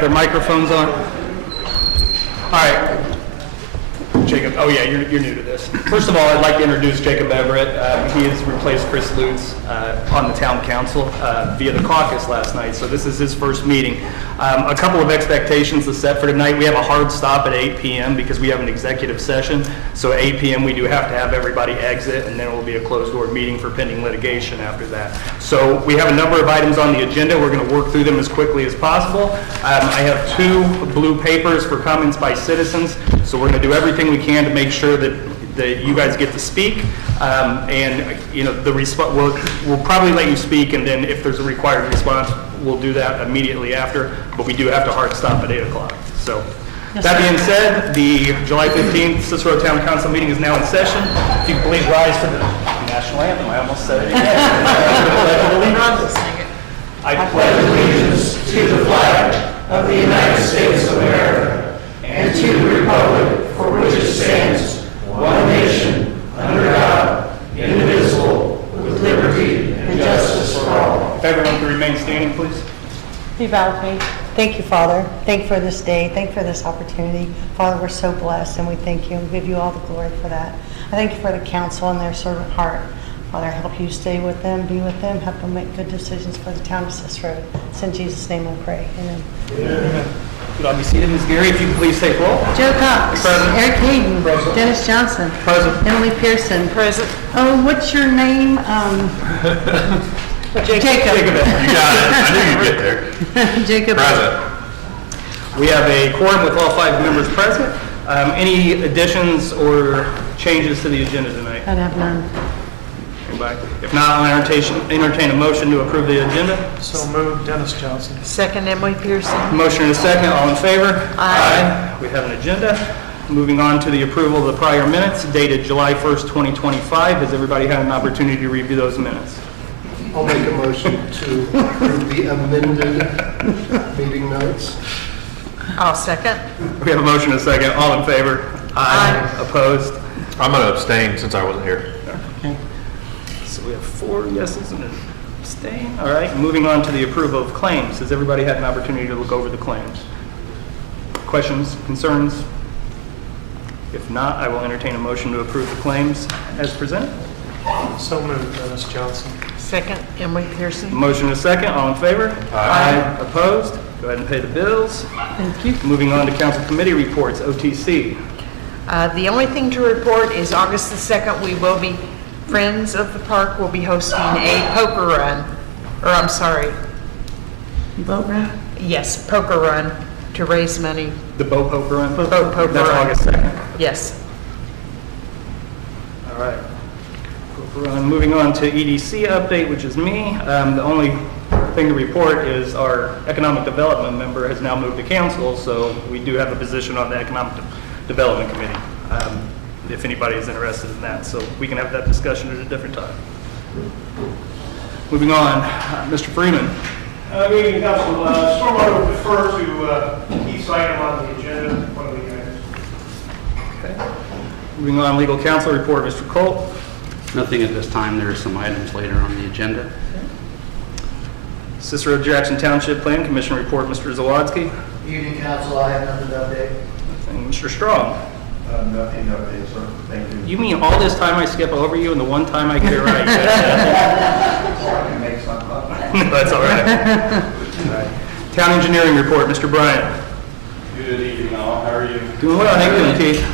got their microphones on. All right. Jacob, oh yeah, you're new to this. First of all, I'd like to introduce Jacob Everett. He has replaced Chris Lutz on the town council via the caucus last night, so this is his first meeting. A couple of expectations to set for tonight. We have a hard stop at 8 p.m. because we have an executive session, so at 8 p.m. we do have to have everybody exit, and then it will be a closed-door meeting for pending litigation after that. So we have a number of items on the agenda. We're going to work through them as quickly as possible. I have 2 blue papers for comments by citizens, so we're going to do everything we can to make sure that you guys get to speak, and you know we'll probably let you speak, and then if there's a required response, we'll do that immediately after. But we do have to hard stop at 8 o'clock. So that being said, the July 15th Cicero Town Council meeting is now in session. If you could please rise for the national anthem. I almost said it again. I pledge allegiance to the flag of the United States of America and to the republic for which it stands, one nation, under God, indivisible, with liberty and justice for all. If everyone could remain standing, please. Be bow with me. Thank you, Father. Thank you for this day. Thank you for this opportunity. Father, we're so blessed, and we thank you and give you all the glory for that. I thank you for the council and their servant heart. Father, help you stay with them, be with them, help them make good decisions for the town of Cicero. It's in Jesus' name we pray. Amen. Amen. Could all be seated? Ms. Gary, if you could please take roll. Joe Cox. Present. Eric Hayden. Present. Dennis Johnson. Present. Emily Pearson. Present. Oh, what's your name? Jacob. Jacob. You got it. I knew you'd get there. Jacob. Present. We have a quorum with all 5 members present. Any additions or changes to the agenda tonight? I'd have none. Anybody? If not, I'll entertain a motion to approve the agenda. So moved, Dennis Johnson. Second, Emily Pearson. Motion and a second. All in favor? Aye. We have an agenda. Moving on to the approval of the prior minutes dated July 1st, 2025. Has everybody had an opportunity to review those minutes? I'll make a motion to approve the amended meeting notes. I'll second. We have a motion and a second. All in favor? Aye. Opposed? I'm going to abstain since I wasn't here. So we have 4 yeses and an abstain. All right, moving on to the approval of claims. Has everybody had an opportunity to look over the claims? Questions, concerns? If not, I will entertain a motion to approve the claims as presented. So moved, Dennis Johnson. Second, Emily Pearson. Motion and a second. All in favor? Aye. Opposed? Go ahead and pay the bills. Thank you. Moving on to council committee reports, OTC. The only thing to report is August the 2nd, we will be, Friends of the Park will be hosting a poker run, or I'm sorry, Vote round? yes, poker run to raise money. The boat poker run? Boat poker That's run. August 2nd. Yes. All right. Poker run. Moving on to EDC update, which is me. The only thing to report is our economic development member has now moved to council, so we do have a position on the economic development committee, if anybody is interested in that. So we can have that discussion at a different time. Moving on, Mr. Freeman. Good evening, Council. Stormwater will defer to Keith's item on the agenda, one of the items. Okay. Moving on, legal counsel report, Mr. Colt. Nothing at this time. There are some items later on the agenda. Cicero Jackson Township Plan Commission report, Mr. Zawadzki. Evening, council. I have nothing to update. And Mr. Strong. Nothing to update, sir. Thank you. You mean all this time I skip over you and the one time I get it right? I can make something up. That's all right. All right. Town engineering report, Mr. Bryant. Good evening, all. How are you? Doing well, how you doing, Keith?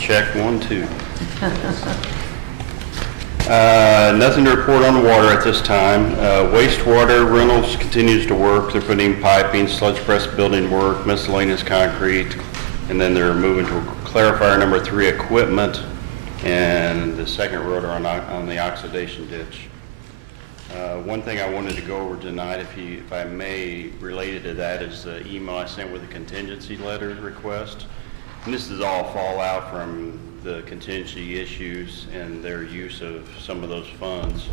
Check 1, 2. Nothing to report on the water at this time. Wastewater Reynolds continues to work. They're putting piping, sludge press building work, miscellaneous concrete, and then they're moving to clarifier number 3 equipment and the second rotor on the oxidation ditch. One thing I wanted to go over tonight, if I may, related to that, is the email I sent with a contingency letter request. And this is all fallout from the contingency issues and their use of some of those funds.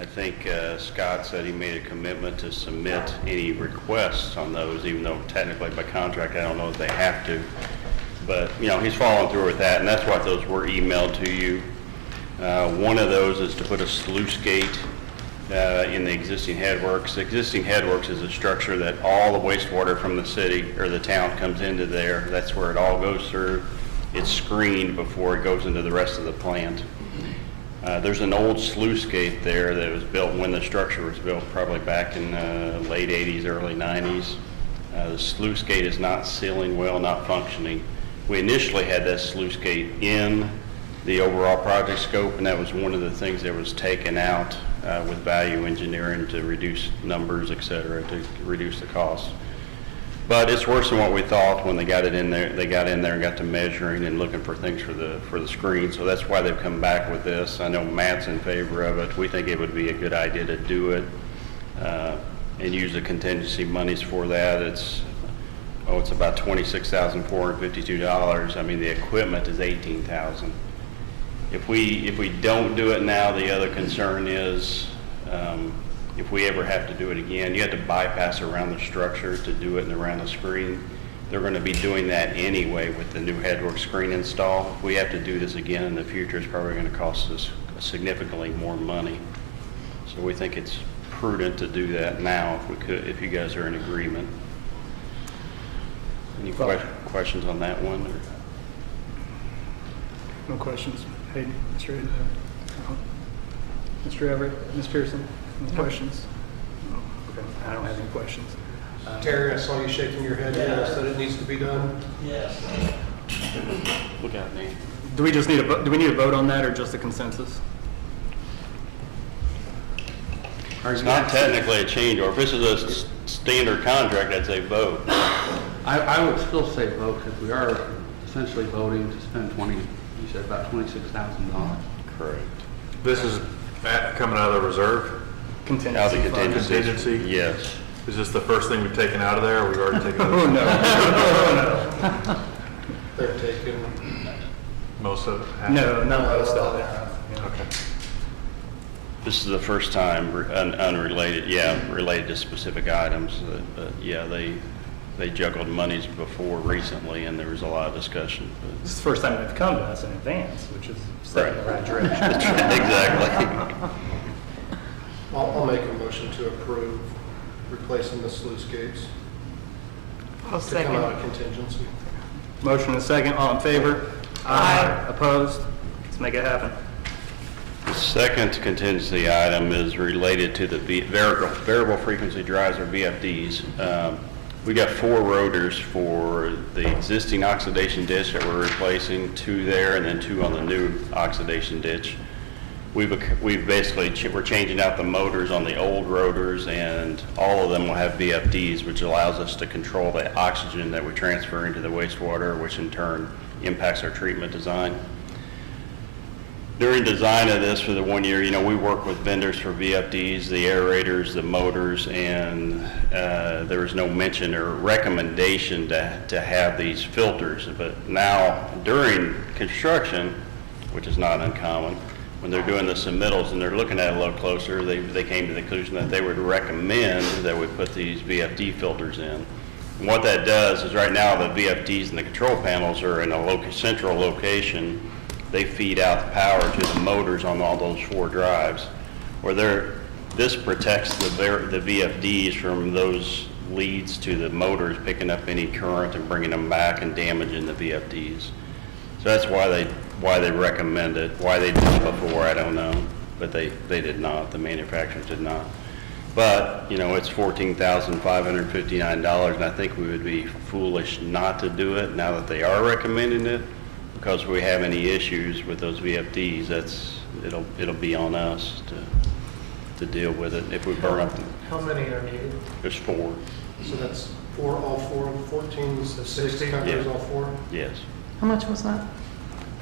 I think Scott said he made a commitment to submit any requests on those, even though technically by contract I don't know if they have to. But, you know, he's following through with that, and that's what those were emailed to you. One of those is to put a sluice gate in the existing headworks. The existing headworks is a structure that all the wastewater from the city or the town comes into there. That's where it all goes through. It's screened before it goes into the rest of the plant. There's an old sluice gate there that was built when the structure was built, probably back in late 80s, early 90s. The sluice gate is not sealing well, not functioning. We initially had that sluice gate in the overall project scope, and that was one of the things that was taken out with value engineering to reduce numbers, et cetera, to reduce the cost. But it's worse than what we thought when they got it in there. They got in there and got to measuring and looking for things for the screen. So that's why they've come back with this. I know Matt's in favor of it. We think it would be a good idea to do it and use the contingency monies for that. It's about $26,452. I mean, the equipment is $18,000. If we don't do it now, the other concern is if we ever have to do it again, you have to bypass around the structure to do it and around the screen. They're going to be doing that anyway with the new headwork screen install. If we have to do this again in the future, it's probably going to cost us significantly more money. So we think it's prudent to do that now if we could, if you guys are in agreement. Any questions on that one? Or? No questions. Hey, Mr. Mr. Everett, Ms. Pearson, any questions? No. Okay, I don't have any questions. Terry, I saw you shaking your head, yes, that it needs to be done. Look at me. Do we just need do we need a vote on that or just a consensus? It's not technically a change order. If this is a standard contract, I'd say vote. I would still say vote, because we are essentially voting to spend you said about $26,000. Correct. This is coming out of the reserve? Contingency. Out of the fund. Contingency? Yes. Is this the first thing we've taken out of there, or we've already taken Oh, out no. They're taking, most of it? No, not most of it. Okay. This is the first time unrelated, related to specific items. But yeah, they juggled monies before recently, and there was a lot of discussion. But This is the first time they've come to us in advance, which is step in the right direction. exactly. I'll make a motion to approve replacing the sluice gates I'll to come out of second. contingency. Motion and second, all in favor? Aye. Opposed? Let's make it happen. The second contingency item is related to the variable frequency drives, or VFDs. We got 4 rotors for the existing oxidation ditch that we're replacing, 2 there and then 2 on the new oxidation ditch. We've basically, we're changing out the motors on the old rotors, and all of them will have VFDs, which allows us to control the oxygen that we transfer into the wastewater, which in turn impacts our treatment design. During design of this for the 1 year, we work with vendors for VFDs, the aerators, the motors, and there was no mention or recommendation to have these filters. But now, during construction, which is not uncommon, when they're doing the submittals and they're looking at it a little closer, they came to the conclusion that they would recommend that we put these VFD filters in. And what that does is right now the VFDs and the control panels are in a central location. They feed out the power to the motors on all those 4 drives. This protects the VFDs from those leads to the motors picking up any current and bringing them back and damaging the VFDs. So that's why they recommend it. Why they did it before, I don't know, but they did not. The manufacturers did not. But it's $14,559, and I think we would be foolish not to do it now that they are recommending it. Because if we have any issues with those VFDs, it'll be on us to deal with it if we burn up. How many are needed? There's 4. So that's all 4, 14, so 60 covers Yeah. all 4? Yes. How much was that?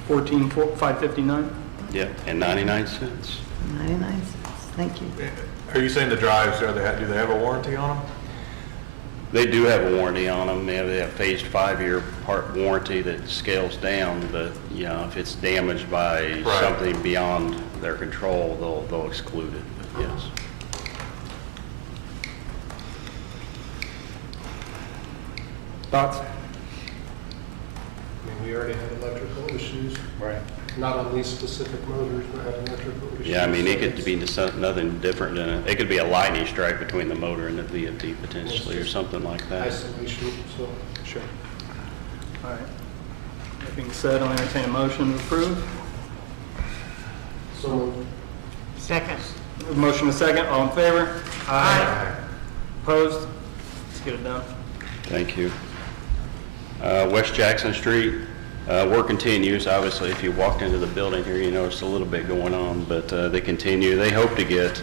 14,559. Yep. And 99 cents. 99 cents. Thank you. Are you saying the drives, do they have a warranty on them? They do have a warranty on them. They have phased 5-year part warranty that scales down, but if it's damaged by Right. something beyond their control, they'll exclude it. But yes. Thoughts? I mean, we already had electrical issues. Right. not on these specific motors, but having electrical issues. Yeah, I mean, it could So be nothing different than, it could be a lightning strike between the motor and the VFD potentially, or something like it's that. Isolation, so. Sure. All right. That being said, I'll entertain a motion to approve. So moved. Second. Motion to second, all in favor? Aye. Opposed? Let's get it done. Thank you. West Jackson Street, work continues. Obviously, if you walked into the building here, you noticed a little bit going on, but they continue. They hope to get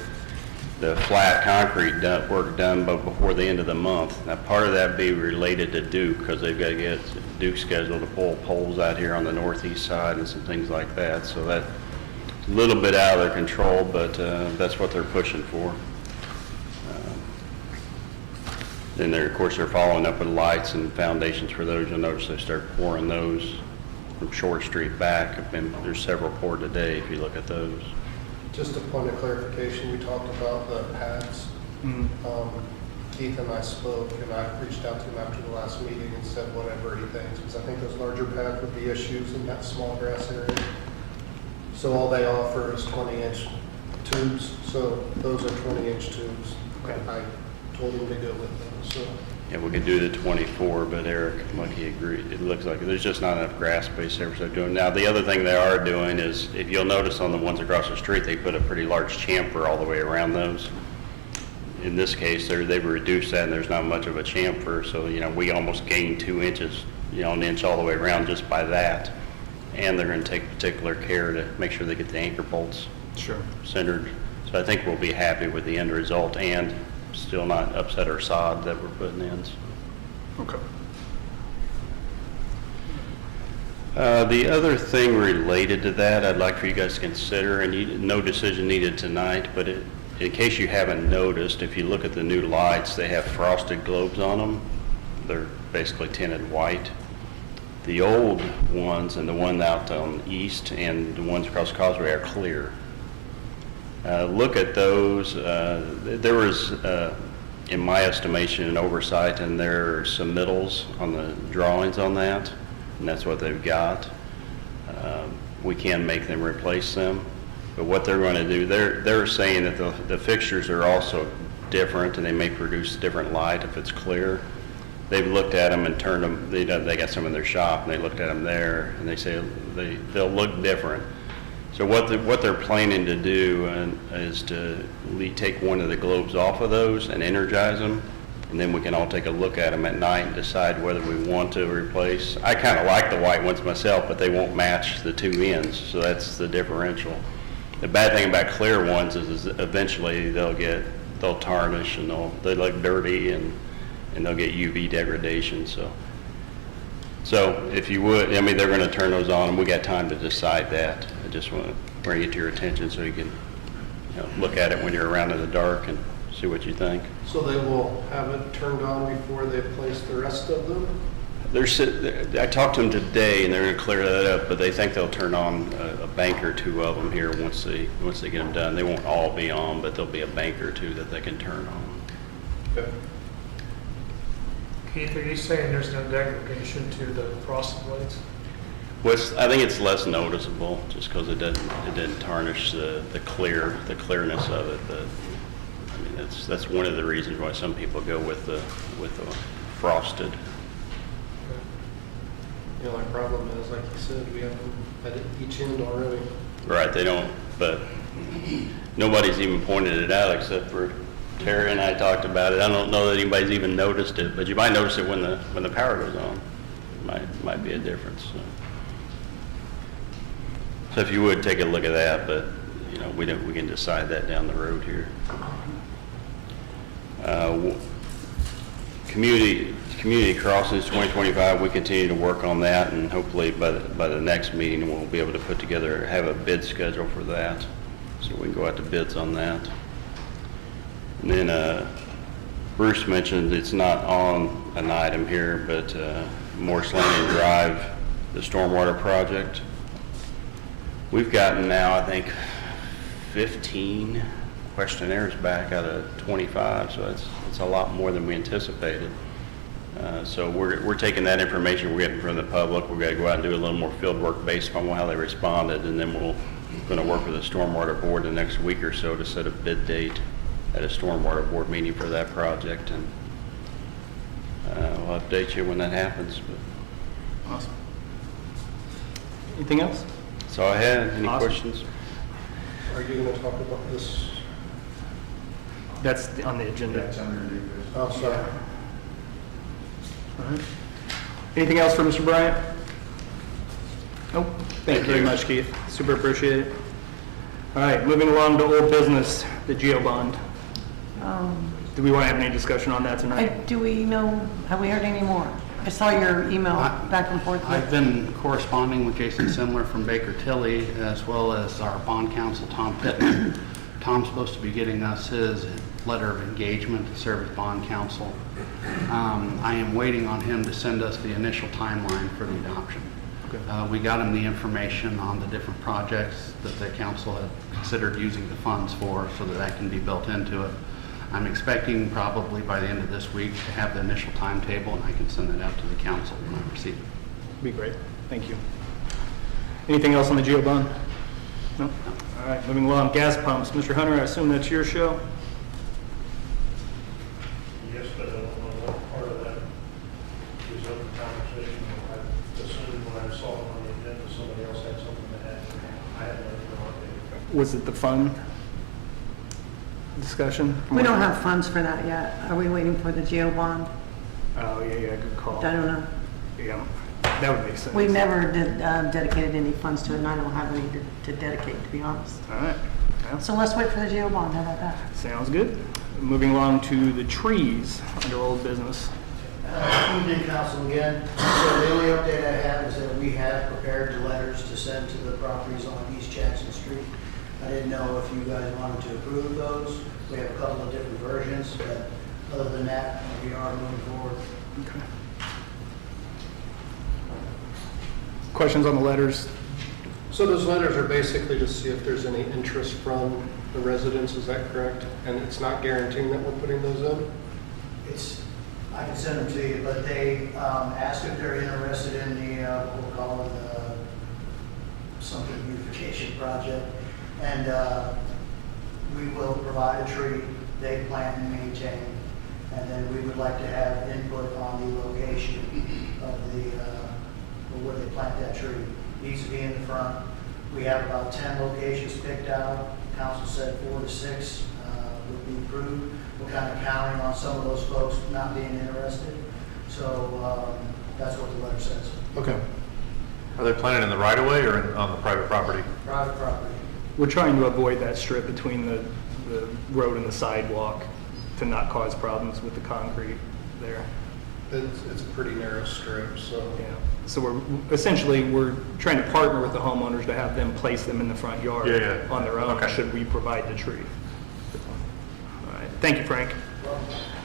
the flat concrete work done before the end of the month. Now, part of that be related to Duke, because they've got to get Duke scheduled to pull poles out here on the northeast side and some things like that. So that's a little bit out of their control, but that's what they're pushing for. Then they're, of course, they're following up with lights and foundations for those. You'll notice they start pouring those from Short Street back. There's several poured today if you look at those. Just a point of clarification, we talked about the pads. Keith and I spoke, and I reached out to him after the last meeting and said whatever he thinks, because I think those larger pads would be issues in that small grass area. So all they offer is 20-inch tubes, so those are 20-inch tubes. Okay. I told him to go with those, so. Yeah, we could do the 24, but Eric, like he agreed, it looks like there's just not enough grass space there for them to do. Now, the other thing they are doing is, if you'll notice on the ones across the street, they put a pretty large chamfer all the way around those. In this case, they've reduced that, and there's not much of a chamfer, so, we almost gained 2 inches, an inch all the way around just by that. And they're going to take particular care to make sure they get the anchor bolts Sure. centered. So I think we'll be happy with the end result and still not upset our sod that we're putting in. Okay. The other thing related to that I'd like for you guys to consider, and no decision needed tonight, but in case you haven't noticed, if you look at the new lights, they have frosted globes on them. They're basically tinted white. The old ones and the one out on east and the ones across the causeway are clear. Look at those. There was, in my estimation, an oversight, and there are some middles on the drawings on that, and that's what they've got. We can make them replace them, but what they're going to do, they're saying that the fixtures are also different, and they may produce different light if it's clear. They've looked at them and turned them. They got some in their shop, and they looked at them there, and they say they'll look different. So what they're planning to do is to take one of the globes off of those and energize them, and then we can all take a look at them at night and decide whether we want to replace. I kind of like the white ones myself, but they won't match the two ends, so that's the differential. The bad thing about clear ones is eventually they'll tarnish and they look dirty and they'll get UV degradation. So if you would, they're going to turn those on, and we got time to decide that. I just want to bring it to your attention so you can look at it when you're around in the dark and see what you think. So they will have it turned on before they place the rest of them? I talked to them today, and they're going to clear that up, but they think they'll turn on a bank or two of them here once they get them done. They won't all be on, but there'll be a bank or two that they can turn on. Okay. Keith, are you saying there's no degradation to the frosted blades? Well, I think it's less noticeable just because it didn't tarnish the clearness of it. But that's one of the reasons why some people go with the frosted. Our problem is, like you said, we have them at each end already. Right, they don't, but nobody's even pointed it out except for Terry and I talked about it. I don't know that anybody's even noticed it, but you might notice it when the power goes on. Might be a difference. So if you would take a look at that, but we can decide that down the road here. Community crossings 2025. We continue to work on that, and hopefully by the next meeting we'll be able to have a bid schedule for that, so we can go out to bids on that. And then Bruce mentioned it's not on an item here, but Morse Landing Drive, the stormwater project. We've gotten now, I think, 15 questionnaires back out of 25, so it's a lot more than we anticipated. So we're taking that information we're getting from the public. We're going to go out and do a little more field work based on how they responded, and then we're going to work with the Stormwater Board the next week or so to set a bid date at a Stormwater Board meeting for that project, and we'll update you when that happens. But Awesome. Anything else? that's all I had. Any Awesome. questions? Are you gonna talk about this? That's on the agenda. Oh, sorry. All right. Anything else for Mr. Bryant? Nope. Thank you very much, Keith. Super appreciate it. All right, moving along to old business, the GEO bond. Do we want to have any discussion on that tonight? Do we know, have we heard any more? I saw your email back and forth. I've been corresponding with Jason Simler from Baker Tilly, as well as our bond counsel, Tom Pittman. Tom's supposed to be getting us his letter of engagement to serve as bond counsel. I am waiting on him to send us the initial timeline for the adoption. We got him the information on the different projects that the council had considered using the funds for, so that that can be built into it. I'm expecting probably by the end of this week to have the initial timetable, and I can send that out to the council when I receive it. Be great. Thank you. Anything else on the GEO bond? No? All right, moving along, gas pumps. Mr. Hunter, I assume that's your show? Yes, but I don't know what part of that is up for conversation. I assumed when I saw it on the agenda, somebody else had something to add. I had no idea. Was it the fund discussion? We don't have funds for that yet. Are we waiting for the GEO bond? Oh, yeah, good call. I don't know. Yeah, that would make sense. We never dedicated any funds to it, and I don't have any to dedicate, to be honest. All right. Yeah. So let's wait for the GEO bond. How about that? Sounds good. Moving along to the trees under old business. Evening, Council, again. So the only update I have is that we have prepared the letters to send to the properties on East Jackson Street. I didn't know if you guys wanted to approve those. We have a couple of different versions, but other than that, we are moving forward. Okay. Questions on the letters? So those letters are basically to see if there's any interest from the residents, is that correct? And it's not guaranteeing that we're putting those in? I can send them to you, but they ask if they're interested in the, what we'll call it, something beautification project. And we will provide a tree, they plant and maintain. And then we would like to have input on the location of the, where they plant that tree. Needs to be in the front. We have about 10 locations picked out. Council said 4 to 6 would be approved. We're kind of counting on some of those folks not being interested. So that's what the letter says. Okay. Are they planted in the right of way or on the private property? Private property. We're trying to avoid that strip between the road and the sidewalk to not cause problems with the concrete there. It's a pretty narrow strip, so. Yeah. So we're trying to partner with the homeowners to have them place them in the front yard Yeah. on their own, Okay. should we provide the tree. All right, thank you, Frank. All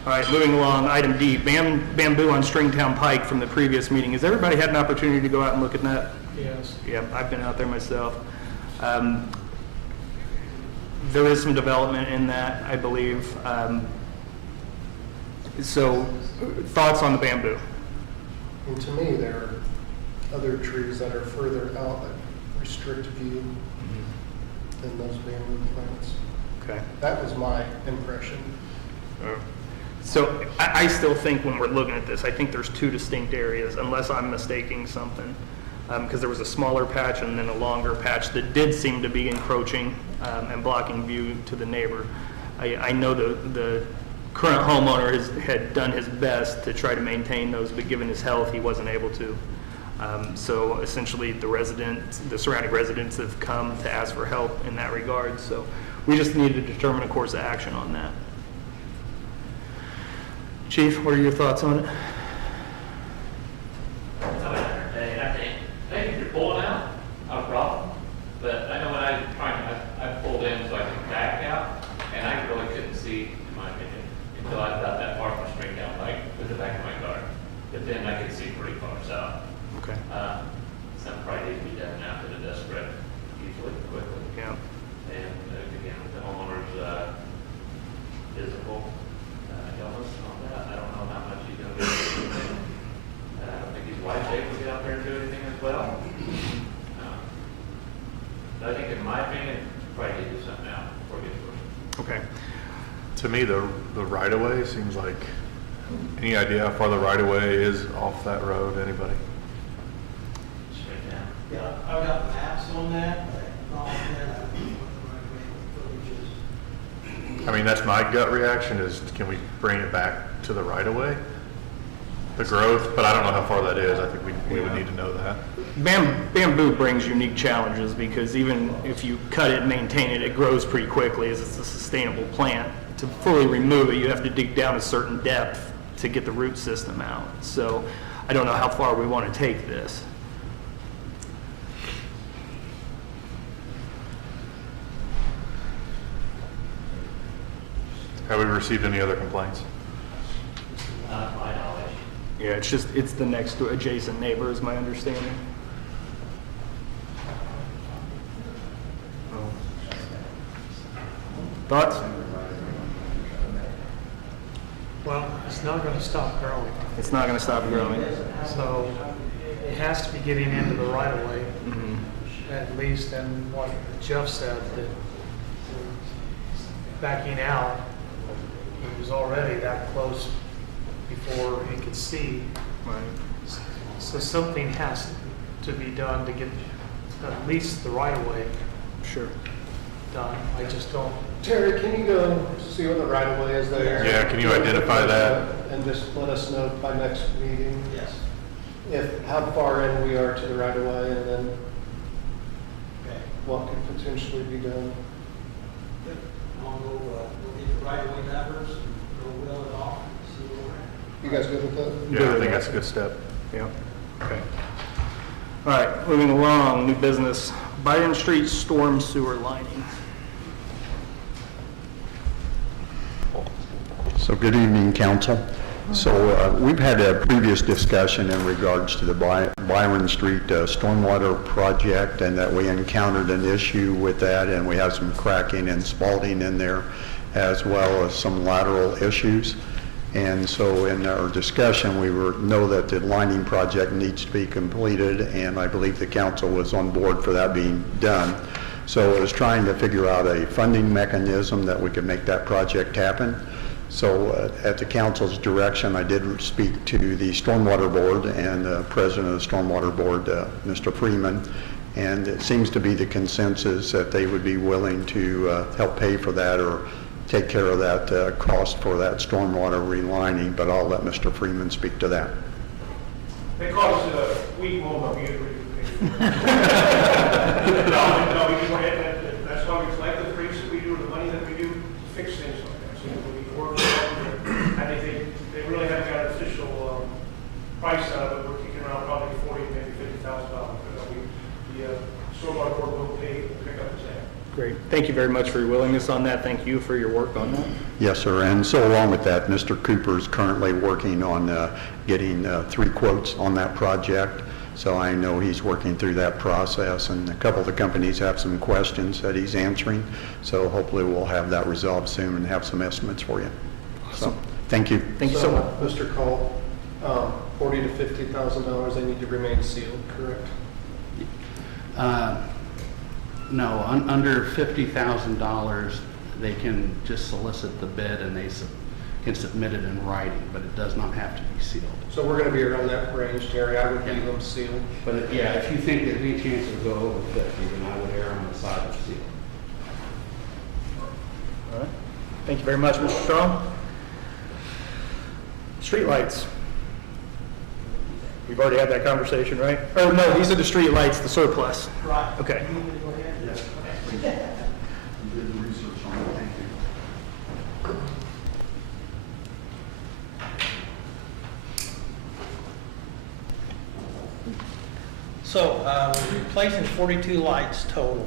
right, moving along, item D, bamboo on Stringtown Pike from the previous meeting. Has everybody had an opportunity to go out and look at that? Yes. Yeah, I've been out there myself. There is some development in that, I believe. So, thoughts on the bamboo? And to me, there are other trees that are further out that restrict view than those bamboo plants. Okay. That was my impression. So I still think when we're looking at this, I think there's two distinct areas, unless I'm mistaking something. Because there was a smaller patch and then a longer patch that did seem to be encroaching and blocking view to the neighbor. I know the current homeowner had done his best to try to maintain those, but given his health, he wasn't able to. So essentially, the surrounding residents have come to ask for help in that regard. So we just need to determine a course of action on that. Chief, what are your thoughts on it? I think if you're pulling out, not a problem. But I know when I pulled in so I could back out, and I really couldn't see, in my opinion, until I got that far from Stringtown Pike with the back of my car. But then I could see pretty far south. Okay. Something probably needs to be done now because it does spread easily, quickly. Yeah. And again, with the homeowner's physical illness and all that, I don't know how much he's going to be able to To me, the right-of-way seems like, any idea how far the right-of-way is off that road, anybody? Straight down. Yeah, I've got maps on that, but not on that, I don't know what the right way footage is. I mean, that's my gut reaction is, can we bring it back to the right-of-way? The growth, but I don't know how far that is. I think we would need to know that. Bamboo brings unique challenges because even if you cut it and maintain it, it grows pretty quickly as it's a sustainable plant. To fully remove it, you have to dig down a certain depth to get the root system out. So I don't know how far we want to take this. Have we received any other complaints? Not my knowledge. Yeah, it's the next door adjacent neighbor is my understanding. Thoughts? Well, it's not going to stop growing, It's not going to stop growing. so it has to be getting into the right of way, at least, and what Jeff said, that backing out, it was already that close before he could see. Right. So something has to be done to get at least the right of way Sure. done. I just don't, Terry, can you go see what the right of way is there? Yeah, can you identify that? And just let us know by next meeting Yes. if, how far in we are to the right of way and then Okay. what could potentially be done. Good. I'll go, we'll get the right of way numbers and go will it off and see where we're at. You guys good with that? Yeah, I think that's a good step. Yeah. Okay. All right, moving along, new business. Byron Street storm sewer lining. So good evening, council. So we've had a previous discussion in regards to the Byron Street stormwater project and that we encountered an issue with that and we have some cracking and spalling in there as well as some lateral issues. And so in our discussion, we know that the lining project needs to be completed and I believe the council was on board for that being done. So I was trying to figure out a funding mechanism that we could make that project happen. So at the council's direction, I did speak to the Stormwater Board and the president of the Stormwater Board, Mr. Freeman, and it seems to be the consensus that they would be willing to help pay for that or take care of that cost for that stormwater relining, but I'll let Mr. Freeman speak to that. They cost a week more than we usually pay. No, we can go ahead, that's why we collect the freeze that we do, the money that we do to fix things like that. So we can work with them, and they really haven't got an official price out of it. We're kicking around probably $40,000, maybe $50,000. The stormwater board will pay to pick up the tab. Great. Thank you very much for your willingness on that. Thank you for your work on that. Yes, sir. And so along with that, Mr. Cooper is currently working on getting 3 quotes on that project. So I know he's working through that process, and a couple of the companies have some questions that he's answering. So hopefully we'll have that resolved soon and have some estimates for you. So thank you. Thank you so much. Mr. Cole, $40,000 to $50,000, they need to remain sealed, correct? No, under $50,000, they can just solicit the bid and they can submit it in writing, but it does not have to be sealed. So we're going to be around that range, Terry. I would leave them sealed. But yeah, if you think there's any chance it'll go over 50, then I would err on the side of sealed. All right. Thank you very much, Mr. Strong. Streetlights. We've already had that conversation, right? Oh, no, these are the streetlights, the surplus. Right. Okay. You need to go ahead? Yes. So, we're replacing 42 lights total.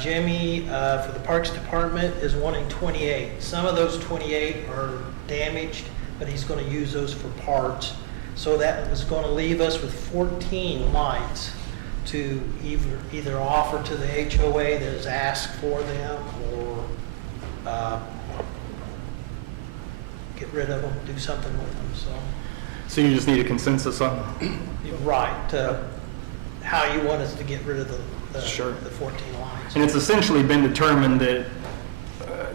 Jimmy, for the Parks Department, is wanting 28. Some of those 28 are damaged, but he's going to use those for parts. So that was going to leave us with 14 lights to either offer to the HOA that has asked for them or get rid of them, do something with them, so. So you just need a consensus on? Right, how you want us to get rid of the Sure. the 14 lines. And it's essentially been determined that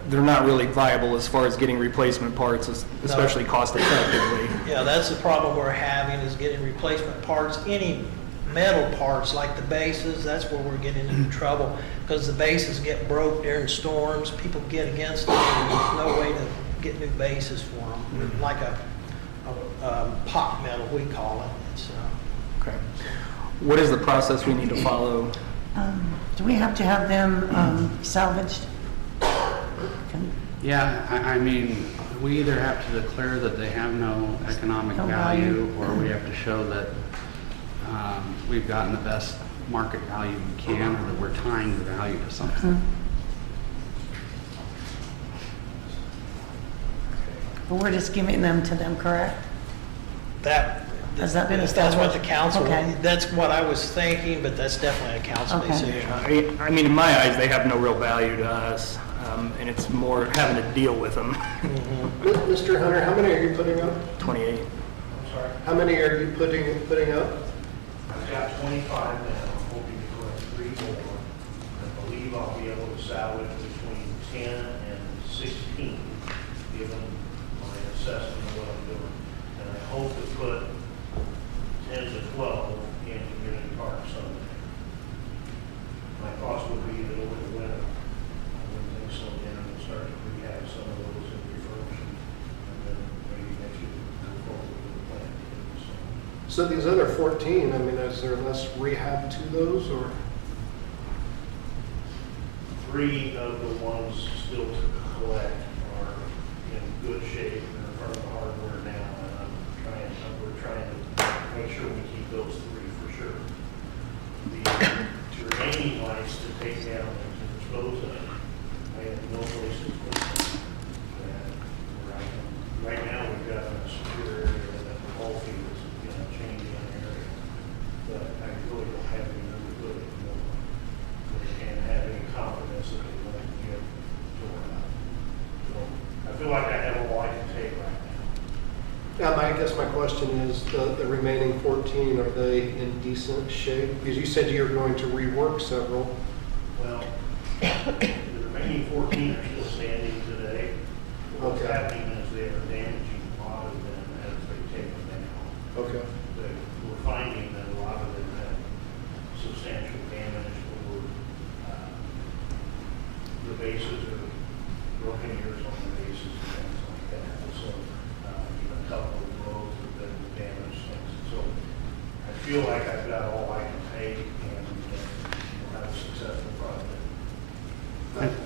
they're not really viable as far as getting replacement parts, especially cost effectively. Yeah, that's the problem we're having, is getting replacement parts. Any metal parts like the bases, that's where we're getting into trouble, because the bases get broke during storms, people get against them, and there's no way to get new bases for them, like a pot metal, we call it. It's, Okay. What is the process we need to follow? Do we have to have them salvaged? Yeah, I mean, we either have to declare that they have no economic No value, value. or we have to show that we've gotten the best market value we can, or that we're tying the value to something. But we're just giving them to them, correct? that, Has that been that's what established? the council, Okay. that's what I was thinking, but that's definitely a council Okay. decision. I mean, in my eyes, they have no real value to us, and it's more having to deal with them. Mr. Hunter, how many are you putting up? 28. How many are you putting up? I've got 25 now, I'm hoping to collect 3 more. I believe I'll be able to salvage between 10 and 16, given my assessment of what I'm doing. And I hope to put 10 to 12 in community park someday. My thoughts would be that over the winter, when things slow down, we'll start to rehab some of those and refurbish them. And then maybe next year, we'll go forward with the plan. So these other 14, I mean, is there less rehab to those, or? 3 of the ones still to collect are in good shape and are part of the hardware now, and we're trying to make sure we keep those 3 for sure. The remaining lights to take down and to dispose of, I have no place to put them. Right now, we've got a secure area that the ball field is in a changing area, but I really don't have any room to put it. And have any confidence that they won't get torn up. So I feel like I have all I can take right now. I guess my question is, the remaining 14, are they in decent shape? Because you said you're going to rework several. Well, the remaining 14 are still standing today. What's Okay. happening is they are damaging a lot of them as they take them down. Okay. We're finding that a lot of them have substantial damage or the bases are broken ears on the bases and things like that. So even a couple of rows have been damaged. So I feel like I've got all I can take and we'll have a successful project.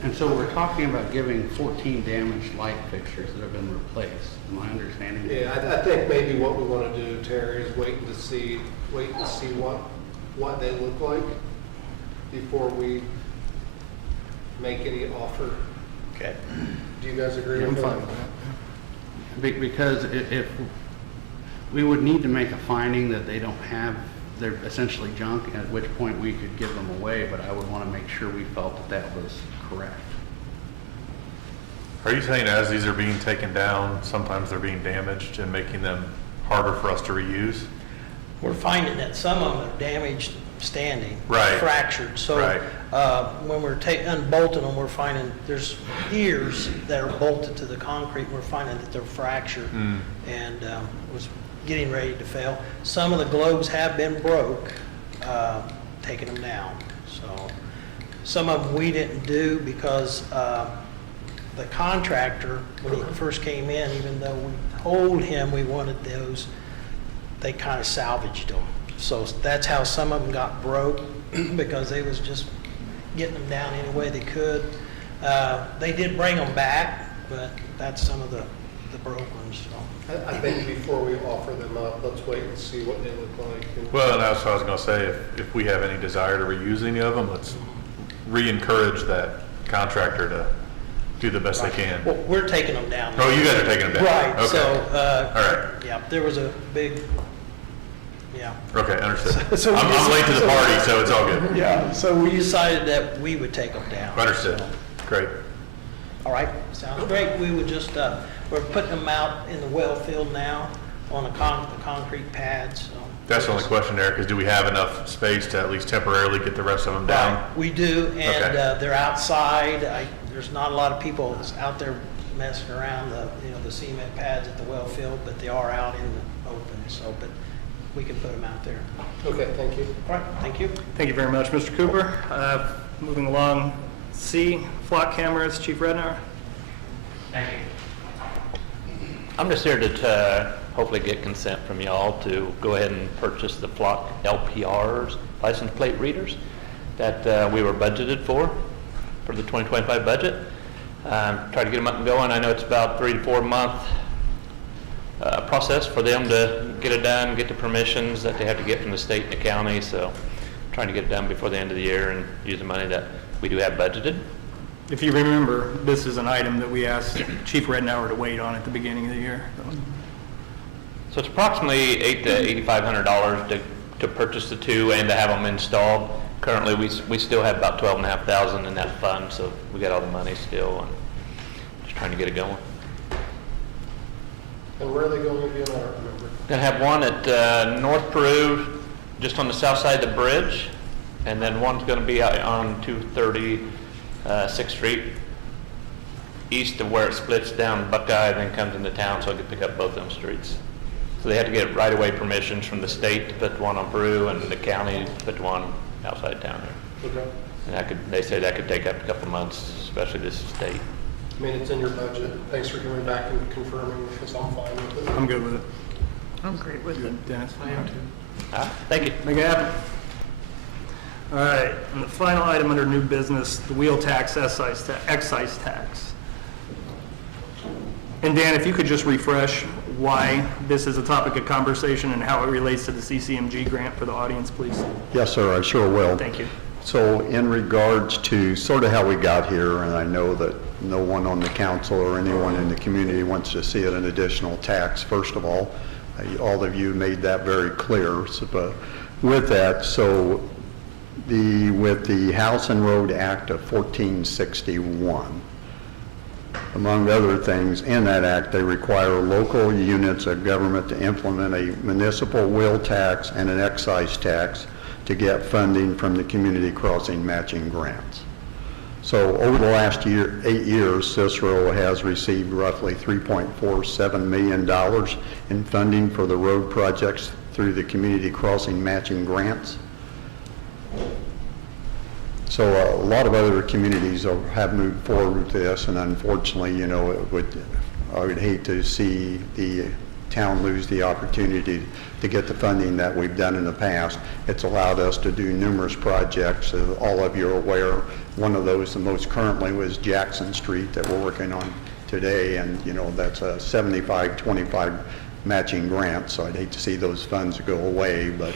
And so we're talking about giving 14 damaged light fixtures that have been replaced. Am I understanding? Yeah, I think maybe what we want to do, Terry, is wait to see what they look like before we make any offer. Okay. Do you guys agree I'm with fine that? with that. Because if, we would need to make a finding that they don't have, they're essentially junk, at which point we could give them away, but I would want to make sure we felt that that was correct. Are you saying as these are being taken down, sometimes they're being damaged and making them harder for us to reuse? We're finding that some of them are damaged standing. Right. Fractured. So Right. when we're unbolting them, we're finding there's ears that are bolted to the concrete. We're finding that they're fractured and was getting ready to fail. Some of the globes have been broke, taking them down. So some of them we didn't do because the contractor, when he first came in, even though we told him we wanted those, they kind of salvaged them. So that's how some of them got broke, because they was just getting them down any way they could. They did bring them back, but that's some of the broke ones. So. I think before we offer them up, let's wait and see what they look like. And- Well, and that's what I was gonna say, if we have any desire to reuse any of them, let's re-encourage that contractor to do the best they can. Well, we're taking them down. Oh, you guys are taking them down? Right, Okay. so, All right. yeah, there was a big, yeah. Okay, understood. So we I'm late to the party, so it's all good. Yeah, so we decided that we would take them down. Understood. So, Great. all right, sounds great. We would just, we're putting them out in the well field now. on the concrete pads. So That's the only question, Eric, is do we have enough space to at least temporarily get the rest of them down? we do, and Okay. they're outside. There's not a lot of people that's out there messing around the cement pads at the well field, but they are out in the open. So, but we can put them out there. Okay, thank you. All right, thank you. Thank you very much, Mr. Cooper. Moving along, C, flock cameras, Chief Rednauer. Thank you. I'm just here to hopefully get consent from y'all to go ahead and purchase the Flock LPRs, license plate readers, that we were budgeted for the 2025 budget. Try to get them up and going. I know it's about 3 to 4 month process for them to get it done, get the permissions that they have to get from the state and the county, so trying to get it done before the end of the year and use the money that we do have budgeted. If you remember, this is an item that we asked Chief Rednauer to wait on at the beginning of the year. So it's approximately $800 to $8,500 to purchase the two and to have them installed. Currently, we still have about $12,500 in that fund, so we got all the money still, and just trying to get it going. And where are they going to be? I don't remember. Gonna have one at North Peru, just on the south side of the bridge, and then one's gonna be out on 230 6th Street, east of where it splits down Buckeye, and then comes into town, so I could pick up both them streets. So they had to get right-of-way permissions from the state to put one on Peru, and the county to put one outside town here. Okay. And they say that could take up a couple months, especially this state. I mean, it's in your budget. Thanks for coming back and confirming, because I'm fine with it. I'm good with it. I'm great with it. Dennis? I am too. Thank you. Make it happen. All right, and the final item under new business, the wheel tax, excise tax. And Dan, if you could just refresh why this is a topic of conversation and how it relates to the CCMG grant for the audience, please. Yes, sir, I sure will. Thank you. So in regards to sort of how we got here, and I know that no one on the council or anyone in the community wants to see an additional tax, first of all of you made that very clear. So, but with that, so with the House and Road Act of 1461, among other things, in that act, they require local units of government to implement a municipal wheel tax and an excise tax to get funding from the community crossing matching grants. So over the last 8 years, Cicero has received roughly $3.47 million in funding for the road projects through the community crossing matching grants. So a lot of other communities have moved forward with this, and unfortunately, you know, I would hate to see the town lose the opportunity to get the funding that we've done in the past. It's allowed us to do numerous projects, as all of you are aware. One of those, the most currently, was Jackson Street that we're working on today, and you know, that's a 75-25 matching grant, so I'd hate to see those funds go away, but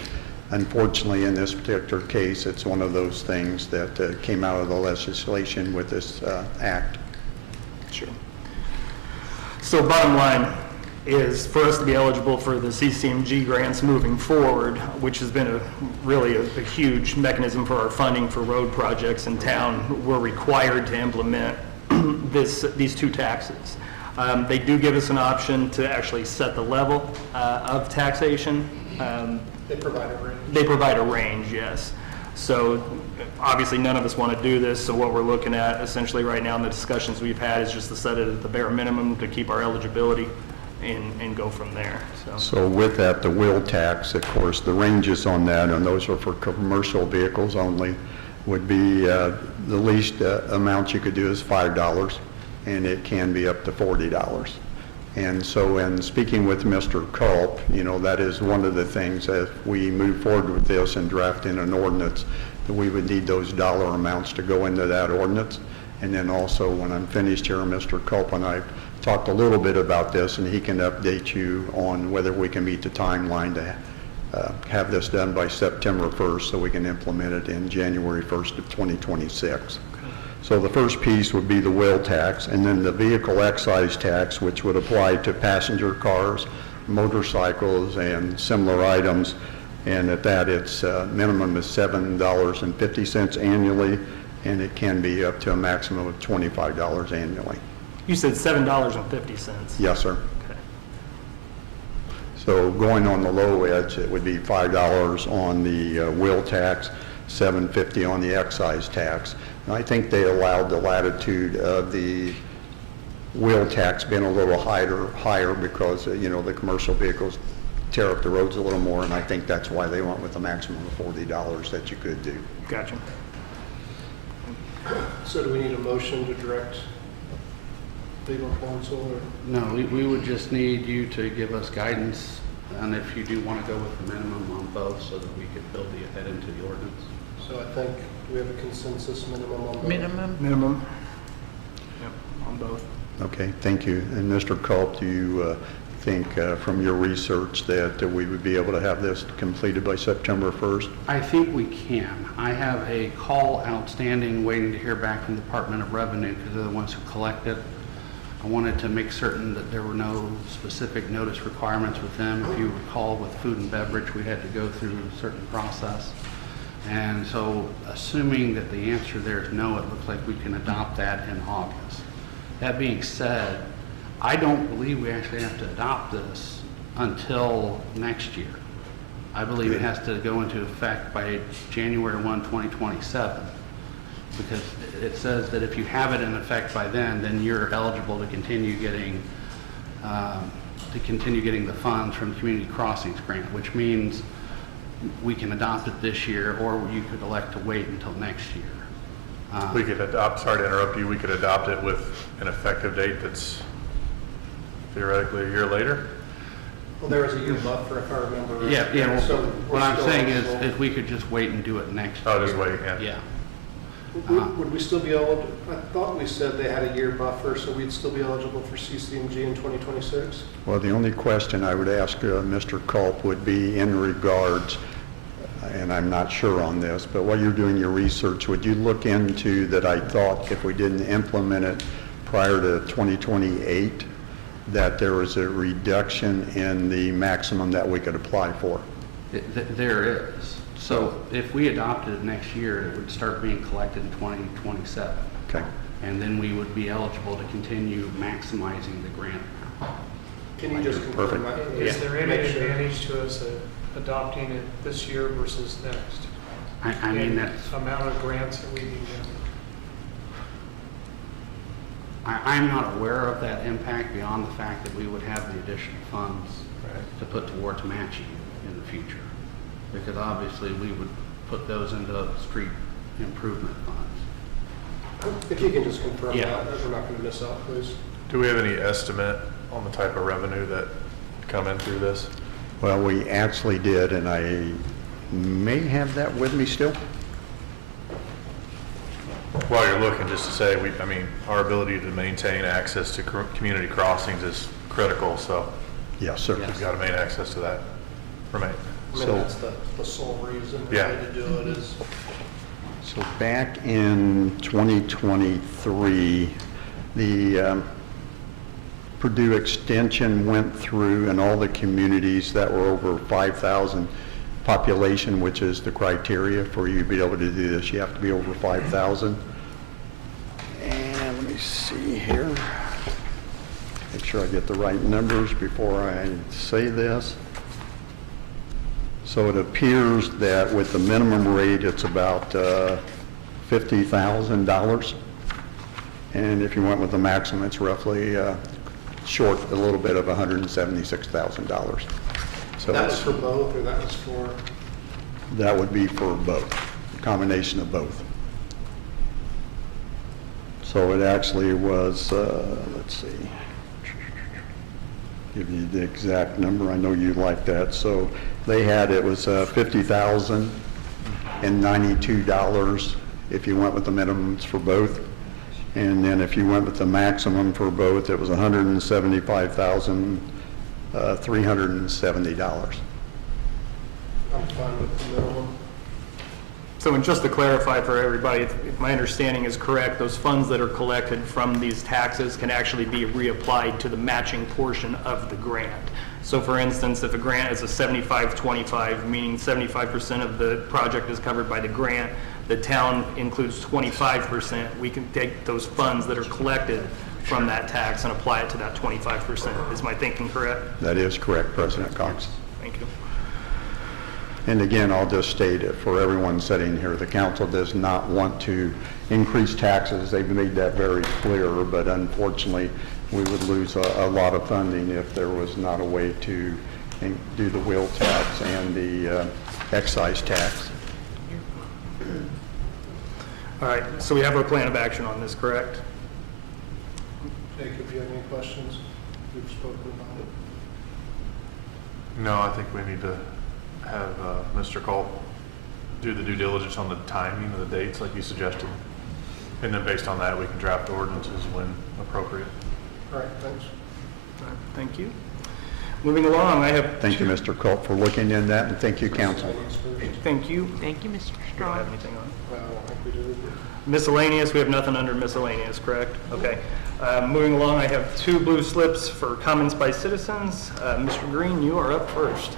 unfortunately, in this particular case, it's one of those things that came out of the legislation with this act. Sure. So bottom line is for us to be eligible for the CCMG grants moving forward, which has been really a huge mechanism for our funding for road projects in town, we're required to implement these two taxes. They do give us an option to actually set the level of taxation. They provide a range. They provide a range, yes. So obviously none of us want to do this, so what we're looking at essentially right now in the discussions we've had is just to set it at the bare minimum to keep our eligibility and go from there. So with that, the wheel tax, of course, the ranges on that, and those are for commercial vehicles only, would be the least amount you could do is $5, and it can be up to $40. And so in speaking with Mr. Culp, you know, that is one of the things that if we move forward with this and draft in an ordinance, that we would need those dollar amounts to go into that ordinance. And then also when I'm finished here, Mr. Culp and I talked a little bit about this, and he can update you on whether we can meet the timeline to have this done by September 1st so we can implement it in January 1st of 2026. So the first piece would be the wheel tax, and then the vehicle excise tax, which would apply to passenger cars, motorcycles, and similar items. And at that, its minimum is $7.50 annually, and it can be up to a maximum of $25 annually. You said $7.50. Yes, sir. Okay. So going on the low edge, it would be $5 on the wheel tax, $7.50 on the excise tax. And I think they allowed the latitude of the wheel tax being a little higher because, the commercial vehicles tear up the roads a little more, and I think that's why they went with a maximum of $40 that you could do. Gotcha. So do we need a motion to direct legal counsel or? No, we would just need you to give us guidance, and if you do want to go with the minimum on both, so that we could build that into the ordinance. So I think, do we have a consensus minimum on both? Minimum. Yep, on both. Okay, thank you. And Mr. Culp, do you think from your research that we would be able to have this completed by September 1st? I think we can. I have a call outstanding waiting to hear back from the Department of Revenue because they're the ones who collect it. I wanted to make certain that there were no specific notice requirements with them. If you recall, with food and beverage, we had to go through a certain process. And so, assuming that the answer there is no, it looks like we can adopt that in August. That being said, I don't believe we actually have to adopt this until next year. I believe it has to go into effect by January 1, 2027. Because it says that if you have it in effect by then you're eligible to continue getting the funds from the Community Crossings Grant, which means we can adopt it this year, or you could elect to wait until next year. We could adopt, sorry to interrupt you, we could adopt it with an effective date that's theoretically a year later? Well, there was a year buffer, if I remember. Yeah, So well, we're what I'm still saying is, eligible. if we could just wait and do it next year. Oh, just wait, yeah. Yeah. Would we still be able, I thought we said they had a year buffer, so we'd still be eligible for CCMG in 2026? Well, the only question I would ask Mr. Culp would be in regards, and I'm not sure on this, but while you're doing your research, would you look into that? I thought if we didn't implement it prior to 2028, that there was a reduction in the maximum that we could apply for. There is. So if we adopted it next year, it would start being collected in 2027. Okay. And then we would be eligible to continue maximizing the grant. Can you just confirm that? Is there any Make sure. advantage to us adopting it this year versus next? I mean, And that's, amount of grants that we need I'm not aware of that impact beyond the fact that we would have the additional funds to put towards matching in the future. Because obviously we would put those into street improvement funds. If you can just confirm Yeah. that we're not going to miss out, please. Do we have any estimate on the type of revenue that come in through this? Well, we actually did, and I may have that with me still. While you're looking, just to say, our ability to maintain access to community crossings is critical, so Yes, sir. we've got to maintain access to that. Remain. I mean, So- that's the sole reason Yeah. to do it is. So back in 2023, the Purdue Extension went through and all the communities that were over 5,000 population, which is the criteria for you to be able to do this. You have to be over 5,000. And let me see here. Make sure I get the right numbers before I say this. So it appears that with the minimum rate, it's about $50,000. And if you went with the maximum, it's roughly short a little bit of $176,000. So That was it's- for both, or that was for? that would be for both, a combination of both. So it actually was, let's see, give you the exact number. I know you like that. So they had, it was $50,092 if you went with the minimums for both. And then if you went with the maximum for both, it was $175,370. I'm fine with the minimum. So, and just to clarify for everybody, if my understanding is correct, those funds that are collected from these taxes can actually be reapplied to the matching portion of the grant. So for instance, if a grant is a 75-25, meaning 75% of the project is covered by the grant, the town includes 25%, we can take those funds that are collected from that tax and apply it to that 25%. Is my thinking correct? That is correct, President Cox. Thank you. And again, I'll just state it for everyone sitting here, the council does not want to increase taxes. They've made that very clear, but unfortunately, we would lose a lot of funding if there was not a way to do the wheel tax and the excise tax. All right, so we have our plan of action on this, correct? Jacob, do you have any questions? We've spoken about it. No, I think we need to have Mr. Culp do the due diligence on the timing of the dates like you suggested. And then based on that, we can draft ordinances when appropriate. All right, thanks. All right, thank you. Moving along, I have. Thank you, Mr. Culp, for looking in that, and thank you, council. Thank you. Thank you, Mr. Do I Strong. have anything on? Well, I don't think we do. Miscellaneous, we have nothing under miscellaneous, correct? Okay. Moving along, I have 2 blue slips for comments by citizens. Mr. Green, you are up first.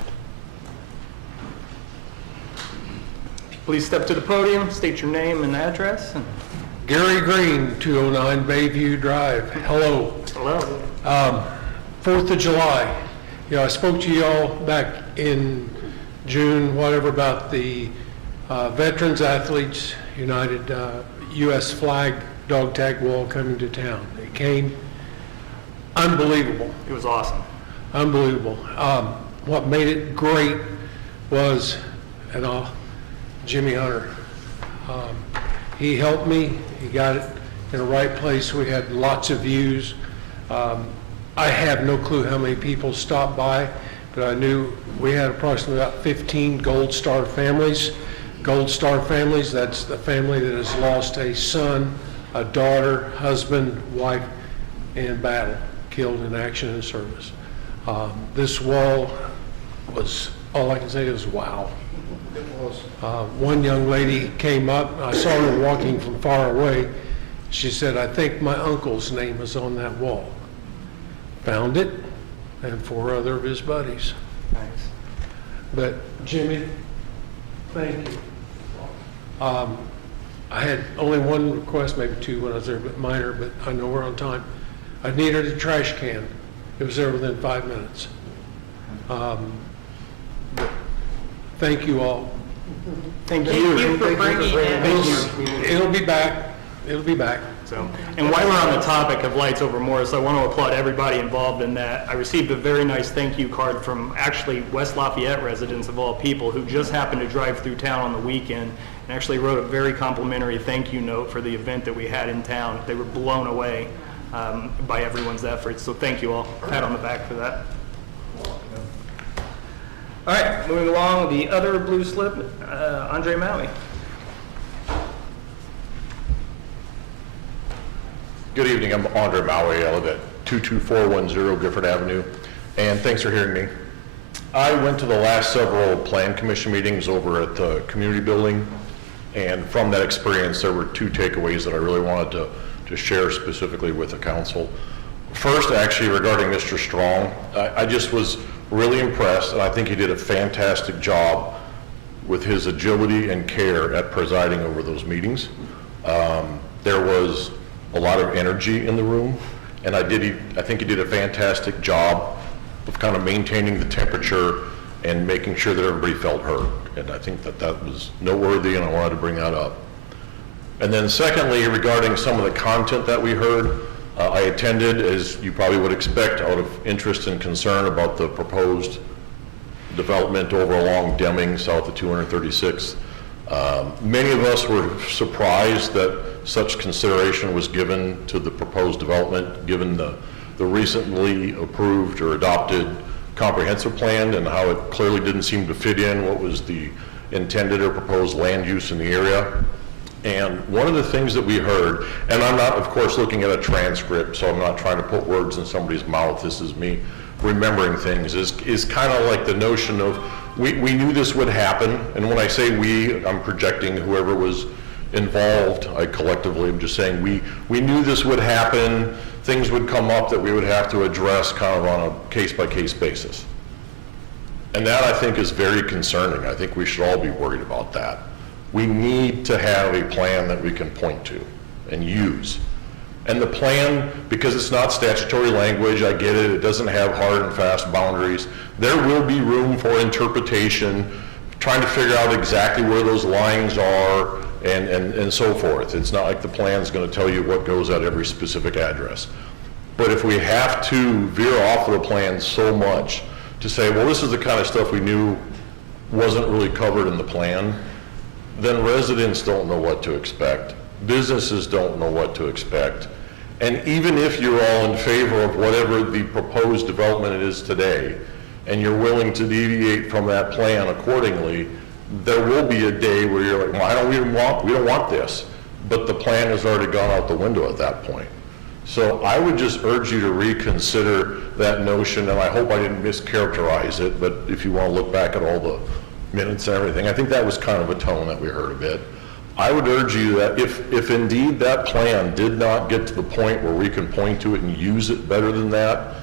Please step to the podium, state your name and address. Gary Green, 209 Bayview Drive. Hello. Hello. 4th of July. You know, I spoke to y'all back in June, whatever, about the Veterans Athletes United U.S. flag dog tag wall coming to town. It came unbelievable. It was awesome. Unbelievable. What made it great was, Jimmy Hunter. He helped me. He got it in the right place. We had lots of views. I have no clue how many people stopped by, but I knew we had approximately about 15 Gold Star families. Gold Star families, that's the family that has lost a son, a daughter, husband, wife in battle, killed in action and service. This wall was, all I can say is wow. It was. One young lady came up, I saw her walking from far away. She said, I think my uncle's name is on that wall. Found it, and 4 other of his buddies. Nice. But Jimmy, thank you. I had only one request, maybe 2 when I was there, but minor, but I know we're on time. I needed a trash can. It was there within 5 minutes. But thank you all. Thank Thank you. you for bringing it. It'll be back. It'll be back. So, and while we're on the topic of Lights Over Morris, I want to applaud everybody involved in that. I received a very nice thank you card from actually West Lafayette residents of all people who just happened to drive through town on the weekend and actually wrote a very complimentary thank you note for the event that we had in town. They were blown away by everyone's efforts. So thank you all. Pat on the back for that. All right, moving along, the other blue slip, Andre Maui. Good evening, I'm Andre Maui. I live at 22410 Gifford Avenue, and thanks for hearing me. I went to the last several Plan Commission meetings over at the community building, and from that experience, there were 2 takeaways that I really wanted to share specifically with the council. First, actually, regarding Mr. Strong, I just was really impressed, and I think he did a fantastic job with his agility and care at presiding over those meetings. There was a lot of energy in the room, and I think he did a fantastic job of kind of maintaining the temperature and making sure that everybody felt heard. And I think that was noteworthy, and I wanted to bring that up. And then secondly, regarding some of the content that we heard, I attended, as you probably would expect, out of interest and concern about the proposed development over along Deming, south of 236th. Many of us were surprised that such consideration was given to the proposed development, given the recently approved or adopted comprehensive plan and how it clearly didn't seem to fit in what was the intended or proposed land use in the area. And one of the things that we heard, and I'm not, of course, looking at a transcript, so I'm not trying to put words in somebody's mouth, this is me remembering things, is kind of like the notion of, we knew this would happen, and when I say we, I'm projecting whoever was involved. I collectively am just saying we knew this would happen, things would come up that we would have to address kind of on a case-by-case basis. And that, I think, is very concerning. I think we should all be worried about that. We need to have a plan that we can point to and use. And the plan, because it's not statutory language, I get it, it doesn't have hard and fast boundaries. There will be room for interpretation, trying to figure out exactly where those lines are and so forth. It's not like the plan's gonna tell you what goes at every specific address. But if we have to veer off of the plan so much to say, well, this is the kind of stuff we knew wasn't really covered in the plan, then residents don't know what to expect. Businesses don't know what to expect. And even if you're all in favor of whatever the proposed development is today, and you're willing to deviate from that plan accordingly, there will be a day where you're like, well, we don't want this. But the plan has already gone out the window at that point. So I would just urge you to reconsider that notion, and I hope I didn't mischaracterize it, but if you want to look back at all the minutes and everything, I think that was kind of a tone that we heard a bit. I would urge you that if indeed that plan did not get to the point where we can point to it and use it better than that,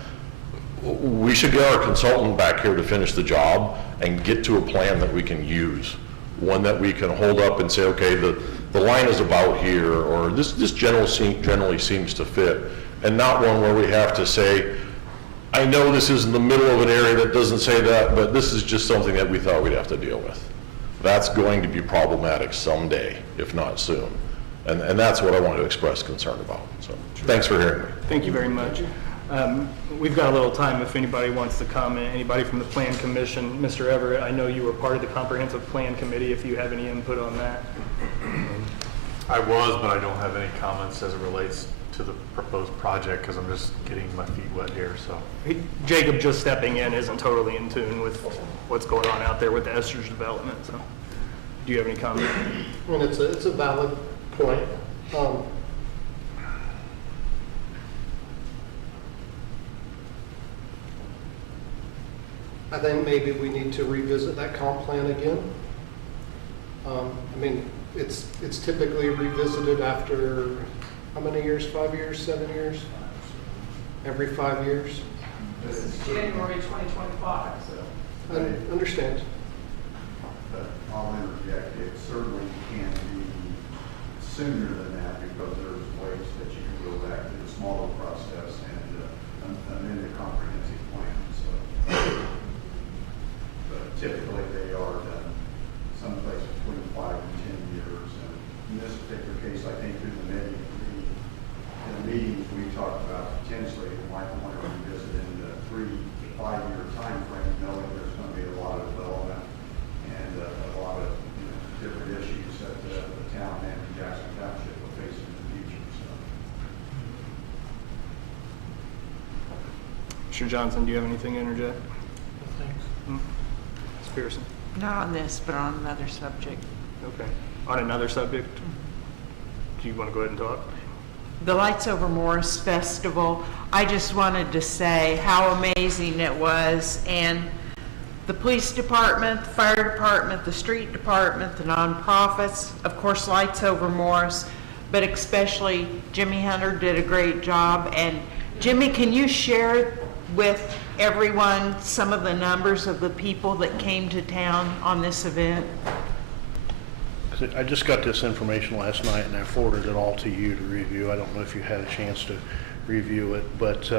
we should get our consultant back here to finish the job and get to a plan that we can use. One that we can hold up and say, okay, the line is about here, or this generally seems to fit, and not one where we have to say, I know this is in the middle of an area that doesn't say that, but this is just something that we thought we'd have to deal with. That's going to be problematic someday, if not soon. And that's what I want to express concern about. So thanks for hearing me. Thank you very much. We've got a little time if anybody wants to comment. Anybody from the Plan Commission? Mr. Everett, I know you were part of the Comprehensive Plan Committee, if you have any input on that. I was, but I don't have any comments as it relates to the proposed project because I'm just getting my feet wet here, so. Jacob just stepping in isn't totally in tune with what's going on out there with the Esters development, so. Do you have any comment? I mean, it's a valid point. I think maybe we need to revisit that comp plan again. I mean, it's typically revisited after, how many years, 5 years, 7 years? Every 5 years? This is January 2025, so. I understand. But I'll interject, it certainly can be sooner than that because there's ways that you can go back to the smaller process and amend the comprehensive plan. So, but typically they are done someplace between 5 and 10 years. And in this particular case, I think through the meetings we talked about potentially we might want to revisit in the 3 to 5 year time frame, knowing there's going to be a lot of development and a lot of different issues that the town and Jackson Township will face in the future. So. Mr. Johnson, do you have anything to interject? Thanks. Ms. Pearson? Not on this, but on another subject. Okay. On another subject? Do you want to go ahead and talk? The Lights Over Morris Festival, I just wanted to say how amazing it was, and the police department, the fire department, the street department, the nonprofits, of course Lights Over Morris, but especially Jimmy Hunter did a great job. And Jimmy, can you share with everyone some of the numbers of the people that came to town on this event? I just got this information last night and I forwarded it all to you to review. I don't know if you had a chance to review it, but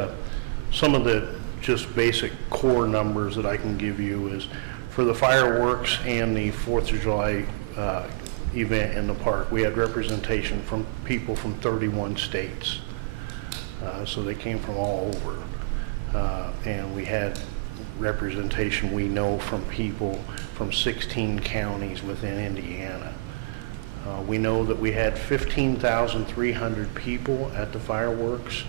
some of the just basic core numbers that I can give you is for the fireworks and the 4th of July event in the park, we had representation from people from 31 states. So they came from all over. And we had representation, we know, from people from 16 counties within Indiana. We know that we had 15,300 people at the fireworks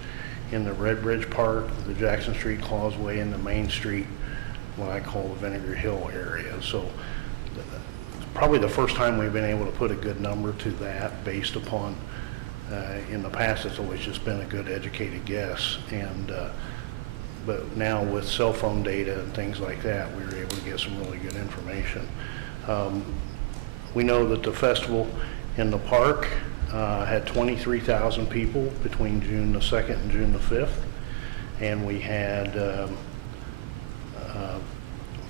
in the Red Bridge Park, the Jackson Street Causeway, and the Main Street, what I call the Vinegar Hill area. So probably the first time we've been able to put a good number to that based upon, in the past it's always just been a good educated guess. And but now with cell phone data and things like that, we were able to get some really good information. We know that the festival in the park had 23,000 people between June the 2nd and June the 5th. And we had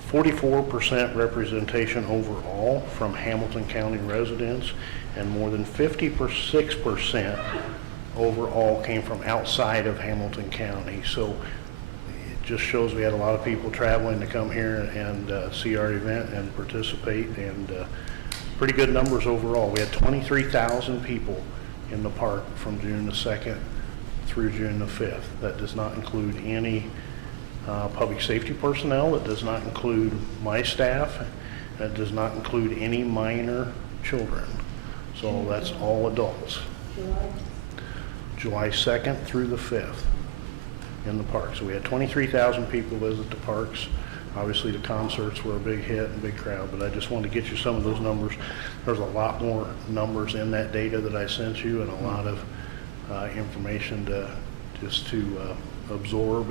44% representation overall from Hamilton County residents and more than 56% overall came from outside of Hamilton County. So it just shows we had a lot of people traveling to come here and see our event and participate, and pretty good numbers overall. We had 23,000 people in the park from June the 2nd through June the 5th. That does not include any public safety personnel. It does not include my staff. That does not include any minor children. So that's all adults. July 2nd through the 5th in the park. So we had 23,000 people visit the parks. Obviously, the concerts were a big hit and big crowd, but I just wanted to get you some of those numbers. There's a lot more numbers in that data that I sent you, and a lot of information to absorb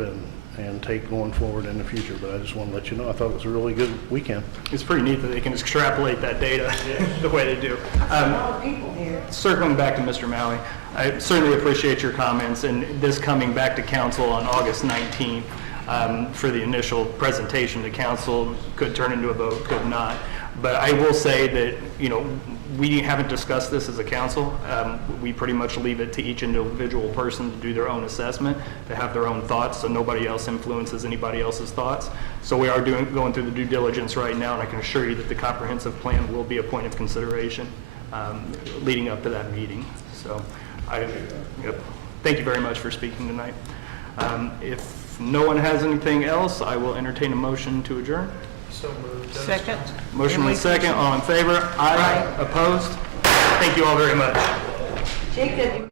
and take going forward in the future. But I just want to let you know, I thought it was a really good weekend. It's pretty neat that they can extrapolate that data the way they do. A lot of people here. Circling back to Mr. Maui, I certainly appreciate your comments, and this coming back to council on August 19th for the initial presentation to council could turn into a vote, could not. But I will say that, you know, we haven't discussed this as a council. We pretty much leave it to each individual person to do their own assessment, to have their own thoughts, so nobody else influences anybody else's thoughts. So we are going through the due diligence right now, and I can assure you that the comprehensive plan will be a point of consideration leading up to that meeting. So thank you very much for speaking tonight. If no one has anything else, I will entertain a motion to adjourn. So moved. Second. Motion with second, all in favor? Aye. Opposed? Thank you all very much. Jacob.